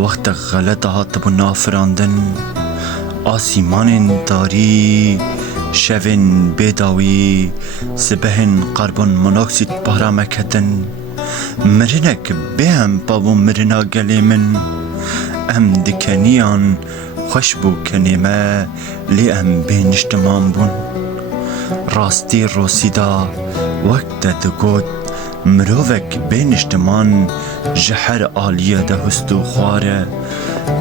وقت غلط هات بو نافراندن آسیمان داری شوین بیداوی سبهن قربون مناکسید بارا مکتن مرنک بهم بابو مرنا گلی من ام دکنیان خوش بو کنیمه لی ام بینشتمان بون راستی روسیدا وقت دگود مروفک بینشتمان جهر آلیه ده هستو خواره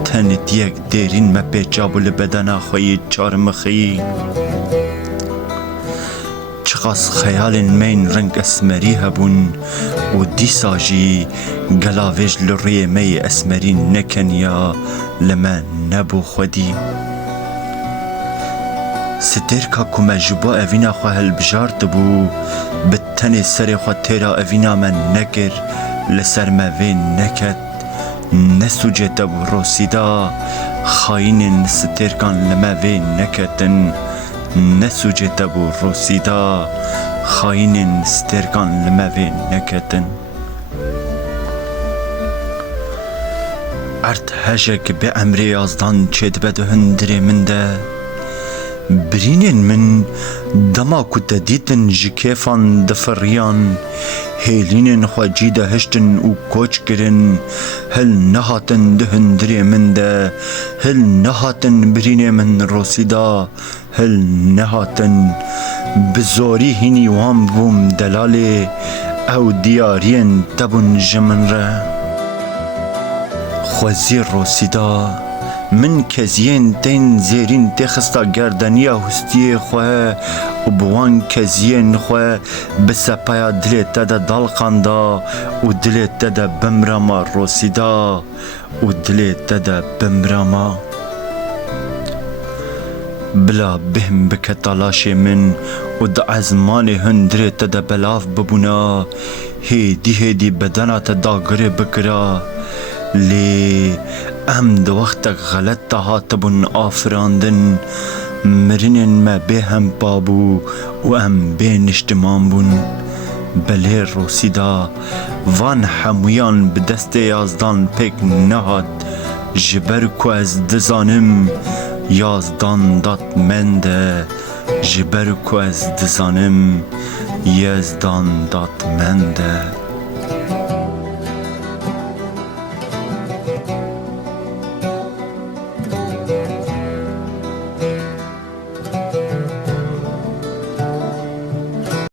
تنت یک دیرین ما پیچابو لبدنا خویی چارم خی چقاس خیال مین رنگ اسمری هبون و دیسا جی گلاویج لروی می اسمری نکنیا لما نبو خودی ستیر که کم جبا اوینا خواه البجارد بو بتنی سر خواه تیرا اوینا من نگر لسر موین نکد نسوجه دبو روسیدا خاین ستیر کان لما وین نکدن نسوجه دبو روسیدا خاین ستیر کان لما وین نکدن ارت هجک به امر یازدان چید بده هندری من ده برینن من دما کت دیتن جکیفان دفریان هیلینن خواجی ده هشتن و کوچ کرن هل نهاتن ده هندری من ده هل نهاتن برین من روسیدا هل نهاتن بزوری هینی وام بوم دلالی او دیارین تبون جمن را خوزی روسیدا من کزین تین زیرین تخستا گردنیا هستی خواه و بوان کزین خواه بسپایا دلیت تدا دالقاندا و دلیت تدا بمراما روسیدا و دلیت تدا بمراما بلا بهم بکتالاش من و دا ازمان هندره تدا بلاف ببونا هیدی بدنا تدا گره بکرا لی ام دو وقت غلط تهات بون آفراندن مرنن ما بهم بابو و ام بینشتمان بون بله روسیدا وان حمویان بدست یازدان پک نهاد جبر کو از دزانم یازدان دات منده جبر کو از دزانم یازدان دات منده